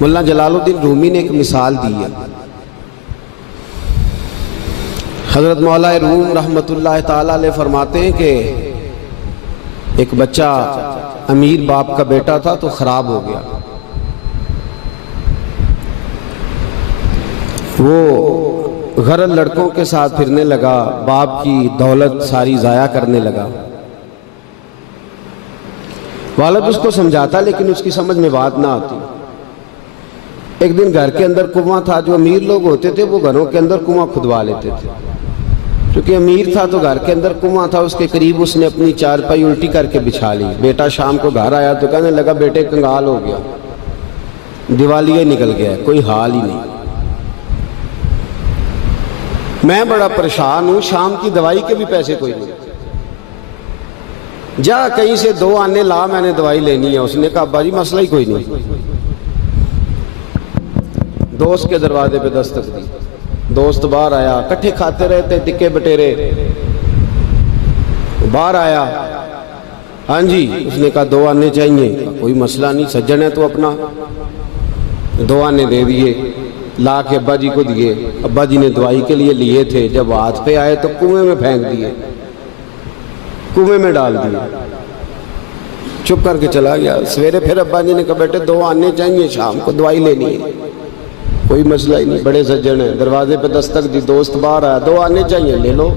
مولانا جلال الدین رومی نے ایک مثال دی ہے. حضرت مولا روم رحمت اللہ تعالیٰ علیہ فرماتے ہیں کہ ایک بچہ امیر باپ کا بیٹا تھا تو خراب ہو گیا. وہ غرض لڑکوں کے ساتھ پھرنے لگا، باپ کی دولت ساری ضائع کرنے لگا. والد اس کو سمجھاتا لیکن اس کی سمجھ میں بات نہ آتی. ایک دن گھر کے اندر کنواں تھا. جو امیر لوگ ہوتے تھے وہ گھروں کے اندر کنواں کھدوا لیتے تھے. کیونکہ امیر تھا تو گھر کے اندر کنواں تھا، اس کے قریب اس نے اپنی چارپائی الٹی کر کے بچھا لی. بیٹا شام کو گھر آیا تو کہنے لگا بیٹے کنگال ہو گیا، دیوالیہ نکل گیا، کوئی حال ہی نہیں. میں بڑا پریشان ہوں، شام کی دوائی کے بھی پیسے کوئی نہیں. جا کہیں سے 2 آنے لا، میں نے دوائی لینی ہے. اس نے کہا ابا جی مسئلہ ہی کوئی نہیں. دوست کے دروازے پہ دستک دی. دوست باہر آیا، کٹھے کھاتے رہتے ٹکے بٹیرے. باہر آیا، ہاں جی. اس نے کہا 2 آنے چاہیے. کوئی مسئلہ نہیں، سجن ہے تو اپنا. 2 آنے دے دیے، لا کے ابا جی کو دیے. ابا جی نے دوائی کے لیے لیے تھے، جب ہاتھ پہ آئے تو کنویں میں پھینک دیے، کنویں میں ڈال دیے. چپ کر کے چلا گیا. سویرے پھر ابا جی نے کہا بیٹے 2 آنے چاہیے، شام کو دوائی لینی ہے. کوئی مسئلہ ہی نہیں، بڑے سجن ہیں. دروازے پہ دستک دی، دوست باہر آیا، 2 آنے چاہیے، لے لو.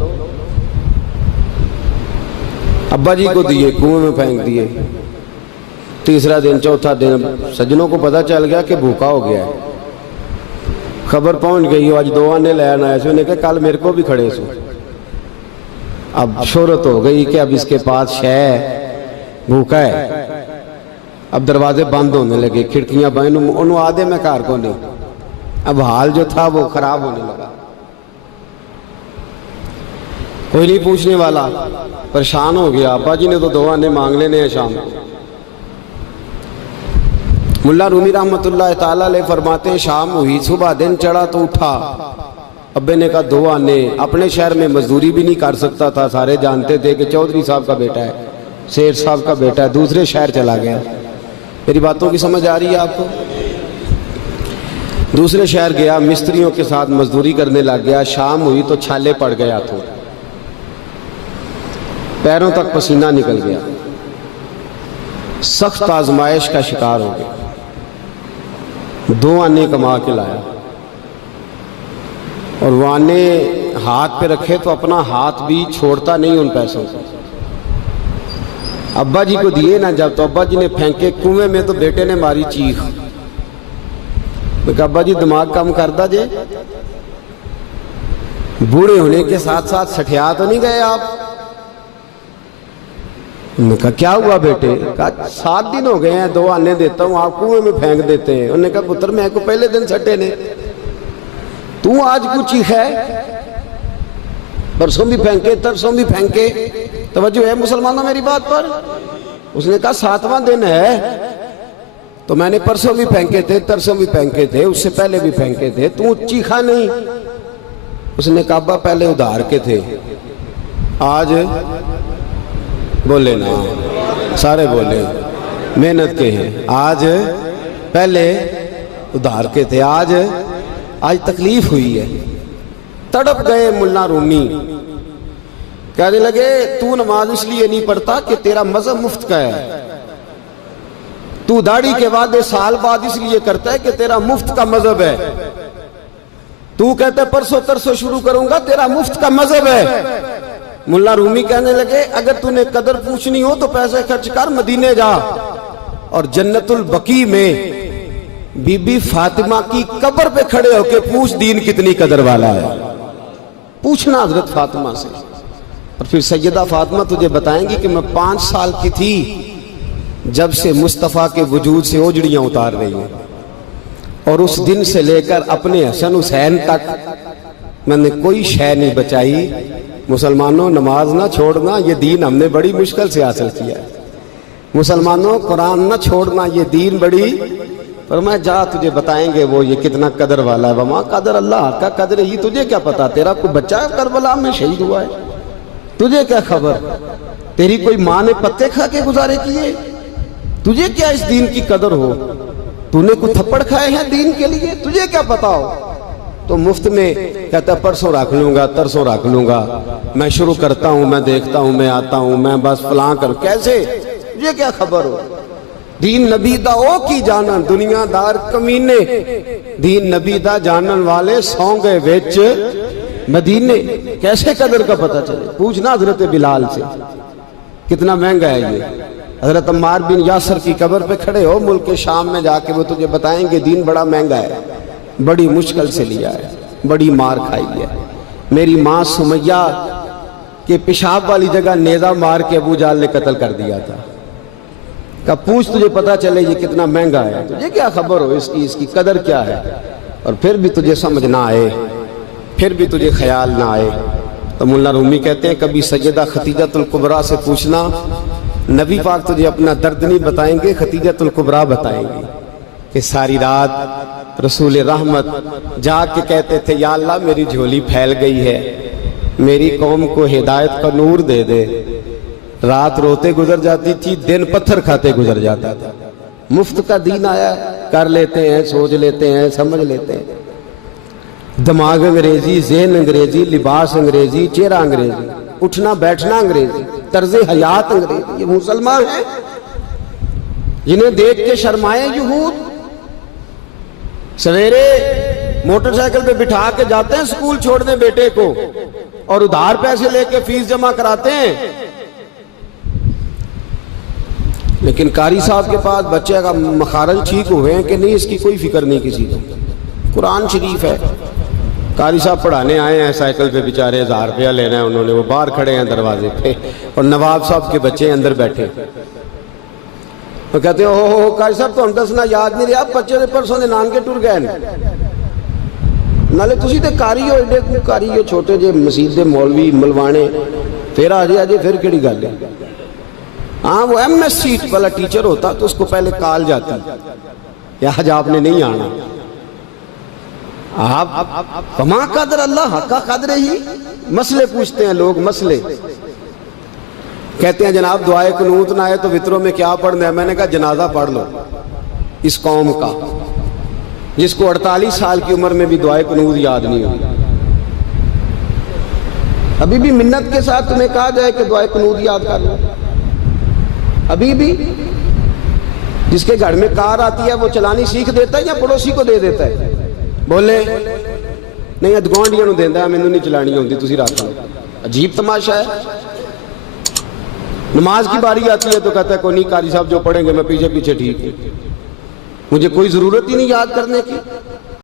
ابا جی کو دیے، کنویں میں پھینک دیے. تیسرا دن، چوتھا دن، سجنوں کو پتہ چل گیا کہ بھوکا ہو گیا ہے. خبر پہنچ گئی، آج 2 آنے لے آنا ہے. انہوں نے کہا کل میرے کو بھی کھڑے سو. اب شہرت ہو گئی کہ اب اس کے پاس شے ہے، بھوکا ہے. اب دروازے بند ہونے لگے، کھڑکیاں بند. انہوں آدھے میں کار کو نہیں. اب حال جو تھا وہ خراب ہونے لگا. کوئی نہیں پوچھنے والا، پریشان ہو گیا. ابا جی نے تو 2 آنے مانگ لینے ہیں شام کو. ملا رومی رحمت اللہ تعالیٰ علیہ فرماتے ہیں شام ہوئی، صبح دن چڑھا تو اٹھا. ابے نے کہا 2 آنے. اپنے شہر میں مزدوری بھی نہیں کر سکتا تھا، سارے جانتے تھے کہ چودھری صاحب کا بیٹا ہے، سیٹھ صاحب کا بیٹا ہے. دوسرے شہر چلا گیا. میری باتوں کی سمجھ آ رہی ہے آپ کو؟ دوسرے شہر گیا، مستریوں کے ساتھ مزدوری کرنے لگ گیا. شام ہوئی تو چھالے پڑ گیا ہاتھوں، پیروں تک پسینہ نکل گیا. سخت آزمائش کا شکار ہو گیا. 2 آنے کما کے لایا اور وہ آنے ہاتھ پہ رکھے تو اپنا ہاتھ بھی چھوڑتا نہیں ان پیسوں کو. ابا جی کو دیے نا جب، تو ابا جی نے پھینکے کنویں میں تو بیٹے نے ماری چیخ. میں کہا ابا جی دماغ کم کر دا جے، بوڑھے ہونے کے ساتھ ساتھ سٹھیا تو نہیں گئے آپ؟ انہوں نے کہا کیا ہوا بیٹے؟ کہا 7 دن ہو گئے ہیں، 2 آنے دیتا ہوں آپ کنویں میں پھینک دیتے ہیں. انہوں نے کہا پتر میں کو پہلے دن سٹے نے، تو آج کچھ چیخ ہے؟ پرسوں بھی پھینکے، ترسوں بھی پھینکے. توجہ ہے مسلمانوں میری بات پر؟ اس نے کہا 7واں دن ہے تو میں نے پرسوں بھی پھینکے تھے، ترسوں بھی پھینکے تھے، اس سے پہلے بھی پھینکے تھے، تو چیخا نہیں. اس نے کہا ابا پہلے ادھار کے تھے، آج بولے نا، سارے بولے محنت کے ہیں. آج پہلے ادھار کے تھے، آج تکلیف ہوئی ہے. تڑپ گئے ملا رومی. کہنے لگے تو نماز اس لیے نہیں پڑھتا کہ تیرا مذہب مفت کا ہے. تو داڑھی کے وعدے سال بعد اس لیے کرتا ہے کہ تیرا مفت کا مذہب ہے. تو کہتا ہے پرسوں ترسوں شروع کروں گا، تیرا مفت کا مذہب ہے. ملا رومی کہنے لگے اگر تو نے قدر پوچھنی ہو تو پیسے خرچ کر، مدینے جا اور جنت البقیع میں بی بی فاطمہ کی قبر پہ کھڑے ہو کے پوچھ دین کتنی قدر والا ہے. پوچھنا حضرت فاطمہ سے. اور پھر سیدہ فاطمہ تجھے بتائیں گی کہ میں 5 سال کی تھی جب سے مصطفیٰ کے وجود سے اوجڑیاں اتار رہی ہیں، اور اس دن سے لے کر اپنے حسن حسین تک میں نے کوئی شے نہیں بچائی. مسلمانوں نماز نہ چھوڑنا، یہ دین ہم نے بڑی مشکل سے حاصل کیا ہے. مسلمانوں قرآن نہ چھوڑنا، یہ دین بڑی. فرمایا جا تجھے بتائیں گے وہ یہ کتنا قدر والا ہے. وما قدر اللہ کا قدر ہی، تجھے کیا پتا؟ تیرا کوئی بچہ کربلا میں شہید ہوا ہے، تجھے کیا خبر؟ تیری کوئی ماں نے پتے کھا کے گزارے کیے؟ تجھے کیا اس دین کی قدر ہو؟ تو نے کوئی تھپڑ کھائے ہیں دین کے لیے؟ تجھے کیا پتا ہو؟ تو مفت میں کہتا پرسوں رکھ لوں گا، ترسوں رکھ لوں گا، میں شروع کرتا ہوں، میں دیکھتا ہوں، میں آتا ہوں، میں بس فلاں کر. کیسے؟ تجھے کیا خبر ہو؟ دین نبی دا او کی جانن دنیا دار کمینے، دین نبی دا جانن والے سو گئے وچ مدینے. کیسے قدر کا پتہ چلے؟ پوچھنا حضرت بلال سے کتنا مہنگا ہے یہ. حضرت عمار بن یاسر کی قبر پہ کھڑے ہو ملک شام میں جا کے، وہ تجھے بتائیں گے دین بڑا مہنگا ہے، بڑی مشکل سے لیا ہے، بڑی مار کھائی ہے. میری ماں سمیہ کے پیشاب والی جگہ نیزہ مار کے ابو جال نے قتل کر دیا تھا. کہ پوچھ تجھے پتا چلے یہ کتنا مہنگا ہے. تجھے کیا خبر ہو اس کی قدر کیا ہے؟ اور پھر بھی تجھے سمجھ نہ آئے، پھر بھی تجھے خیال نہ آئے. تو مولا رومی کہتے ہیں کبھی سیدہ ختیجۃ الکبریٰ سے پوچھنا، نبی پاک تجھے اپنا درد نہیں بتائیں گے، ختیجۃ الکبریٰ بتائیں گے کہ ساری رات رسول رحمت جا کے کہتے تھے یا اللہ میری جھولی پھیل گئی ہے، میری قوم کو ہدایت کا نور دے دے. رات روتے گزر جاتی تھی، دن پتھر کھاتے گزر جاتا تھا. مفت کا دین آیا، کر لیتے ہیں، سوچ لیتے ہیں، سمجھ لیتے ہیں. دماغ انگریزی، ذہن انگریزی، لباس انگریزی، چہرہ انگریزی، اٹھنا بیٹھنا انگریزی، طرز حیات انگریزی. یہ مسلمان ہیں جنہیں دیکھ کے شرمائے یہود. سویرے موٹر سائیکل پہ بٹھا کے جاتے ہیں سکول چھوڑنے بیٹے کو، اور ادھار پیسے لے کے فیس جمع کراتے ہیں. لیکن قاری صاحب کے پاس بچے کا مخارج ٹھیک ہوئے ہیں کہ نہیں اس کی کوئی فکر نہیں کسی کو. قرآن شریف ہے، قاری صاحب پڑھانے آئے ہیں سائیکل پہ، بیچارے 1000 روپیہ لینا ہے انہوں نے، وہ باہر کھڑے ہیں دروازے پہ، اور نواب صاحب کے بچے اندر بیٹھے. وہ کہتے ہیں اوہ قاری صاحب تو ہم دسنا یاد نہیں رہا، بچے نے پرسوں نے نان کے ٹر گئے نالے تسی تے قاری ہو، ایڈے قاری ہو چھوٹے جے مسجد دے مولوی ملوانے، پھر آ جائے پھر کیڑی گل ہے. ہاں وہ ایم ایس سی والا ٹیچر ہوتا تو اس کو پہلے کال جاتی یا آج آپ نے نہیں آنا. آپ فما قدر اللہ حق قدر ہی. مسئلے پوچھتے ہیں لوگ، مسئلے کہتے ہیں جناب دعائے قنوت نہ آئے تو وطروں میں کیا پڑھنا ہے؟ میں نے کہا جنازہ پڑھ لو اس قوم کا جس کو 48 سال کی عمر میں بھی دعائے قنوت یاد نہیں ہوئی. ابھی بھی منت کے ساتھ تمہیں کہا جائے کہ دعائے قنوت یاد کر لو. ابھی بھی جس کے گھر میں کار آتی ہے وہ چلانی سیکھ دیتا ہے یا پڑوسی کو دے دیتا ہے؟ بولے نہیں ادگوانڈیاں نو دیندا ہے، مینوں نہیں چلانی ہوندی تسی رکھ لو. عجیب تماشا ہے. نماز کی باری آتی ہے تو کہتا ہے کوئی نہیں قاری صاحب جو پڑھیں گے میں پیچھے پیچھے ٹھیک ہوں، مجھے کوئی ضرورت ہی نہیں یاد کرنے کی.